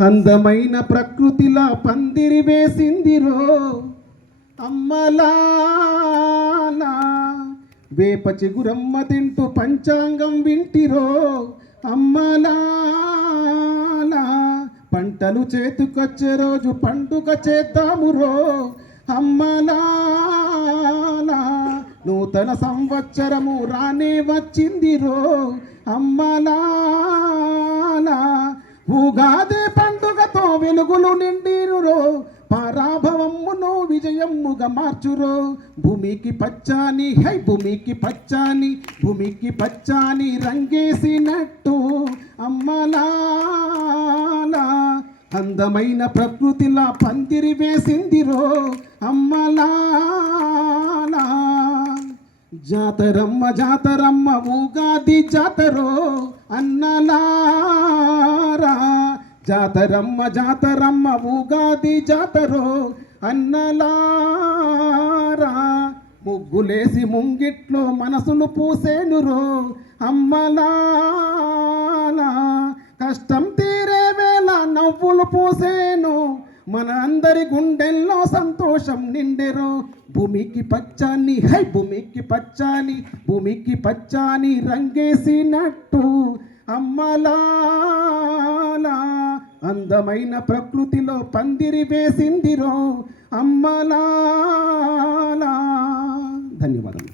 అందమైన ప్రకృతిలా పందిరి వేసిందిరో అమ్మలాలా, వేప చిగురమ్మ తింటూ పంచాంగం వింటిరో అమ్మలాలా, పంటలు చేతుకొచ్చే రోజు పండుగ చేద్దామురో అమ్మలాలా, నూతన సంవత్సరము రానే వచ్చిందిరో అమ్మలాలా, ఉగాది పండుగతో వెలుగులు నిండిరురో పరాభవమును విజయముగా మార్చురో, భూమికి పచ్చాని భూమికి పచ్చాని రంగేసినట్టు అమ్మలాలా, అందమైన ప్రకృతిలా పందిరి వేసిందిరో అమ్మలాలా, జాతరమ్మ ఉగాది జాతరో అన్నలారా, జాతరమ్మ ఉగాది జాతరో అన్నలారా, ముగ్గులేసి ముంగిట్లో మనసులు పూసేనురో అమ్మలాలా, కష్టం తీరే వేళ నవ్వులు పూసేను మన అందరి గుండెల్లో సంతోషం నిండెరో, భూమికి పచ్చాని రంగేసినట్టు అమ్మలాలా, అందమైన ప్రకృతిలో పందిరి వేసిందిరో అమ్మలాలా. ధన్యవాదాలు.